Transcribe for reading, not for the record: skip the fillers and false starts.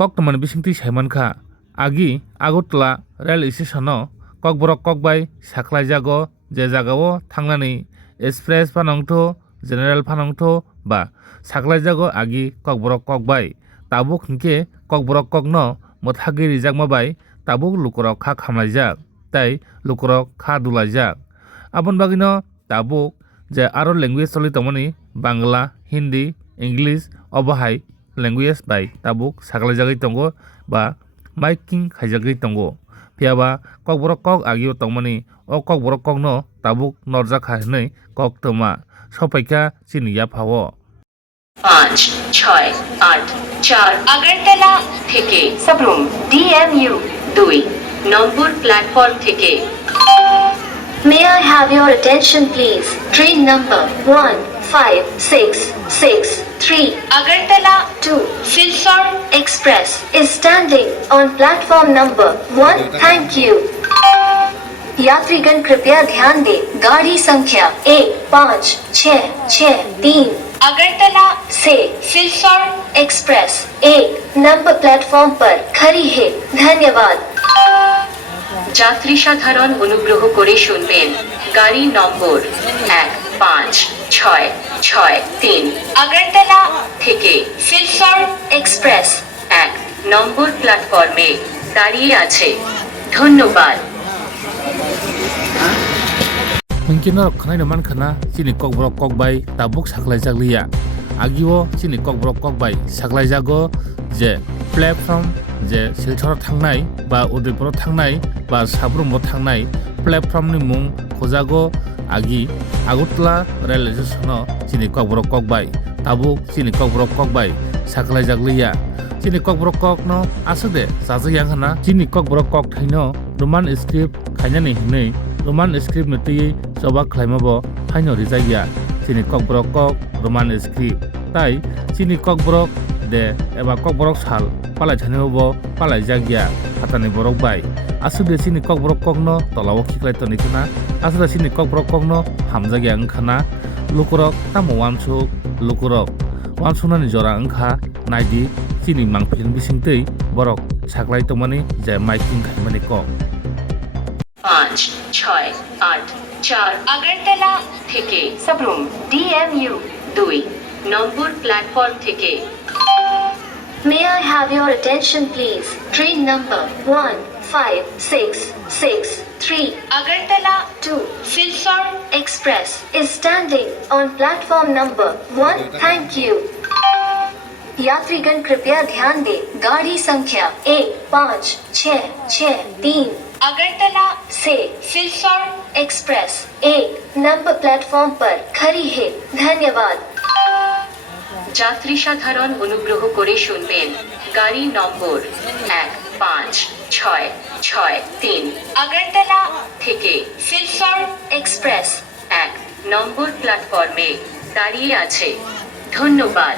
koktomani bisingti saimankha agi Agartala rail stationo Kokborok Kokbai saklaijago je jagao thangnani express panongtho general panongtho ba saklaijago agi Kokborok Kokbai Tabuk hingke Kokborok Kokno mothagi rijakma bai Tabuk lukorok kha khamlaijak tai lukorok kha dulaijak aboni bagino Tabuk je aro language choli tongmani Bangla Hindi English obo hai language bai Tabuk saklaijagui tongo ba miking khaijagui tongo Phiyaba Kokborok Kok agio tongmani o Kokborok Kokno Tabuk norjakha hinui kok toma sopaika chini yaphao 5 6 8 4 Agartala থেকে Sabroom DMU 2 নম্বর platform থেকে May I have your attention please? Train number 1563 Agartala to Silsor Express is standing on platform number 1. Thank you. यात्रीगण कृपया ध्यान दें गाड़ी संख्या 1563 अगरतला से Silchar express 1 number platform पर खड़ी है धन्यवाद যাত্রী সাধারণ অনুগ্রহ করে শুনবেন গাড়ি নম্বর 1563 আগরতলা থেকে সিলচর এক্সপ্রেস 1 নম্বর প্ল্যাটফর্মে দাঁড়িয়ে আছে ধন্যবাদ Mungkin khanai no mankhana chini Kokborok Kokbai Tabuk saklaijaglia agio chini Kokborok Kokbai saklaijago je platform je Silchor thangnai ba Udaipur thangnai ba Sabrum thangnai platform ni mung khojago agi Agartala rail station chini Kokborok Kokbai Tabuk chini Kokborok Kokbai saklaijaglia chini Kokborok Kok no asade sajayang hana chini Kokborok Kok thaino Roman script khainani hinui Roman script nutui soba khlaimabo phaino rijaiya chini Kokborok Kok Roman script tai chini Kokborok de eba Kokborok sal palai thanebo palai jagya hatani borok bai asude chini Kokborok Kokno tolawo khiklai toni khana asude chini Kokborok Kokno hamjagya angkhana lukorok tamo wansuk lukorok wansuknani jora angkha naidi chini mangphin bisingtui borok saklai tongmani je miking khaimani kok 5 6 8 4 Agartala থেকে Sabroom DMU 2 নম্বর platform থেকে May I have your attention please? Train number 1563 Agartala to Silchor Express is standing on platform number 1. Thank you. यात्रीगण कृपया ध्यान दें गाड़ी संख्या 1563 अगरतला से Silchar express 1 number platform पर खड़ी है धन्यवाद যাত্রী সাধারণ অনুগ্রহ করে শুনবেন গাড়ি নম্বর 1563 আগরতলা থেকে সিলচর এক্সপ্রেস 1 নম্বর প্ল্যাটফর্মে দাঁড়িয়ে আছে ধন্যবাদ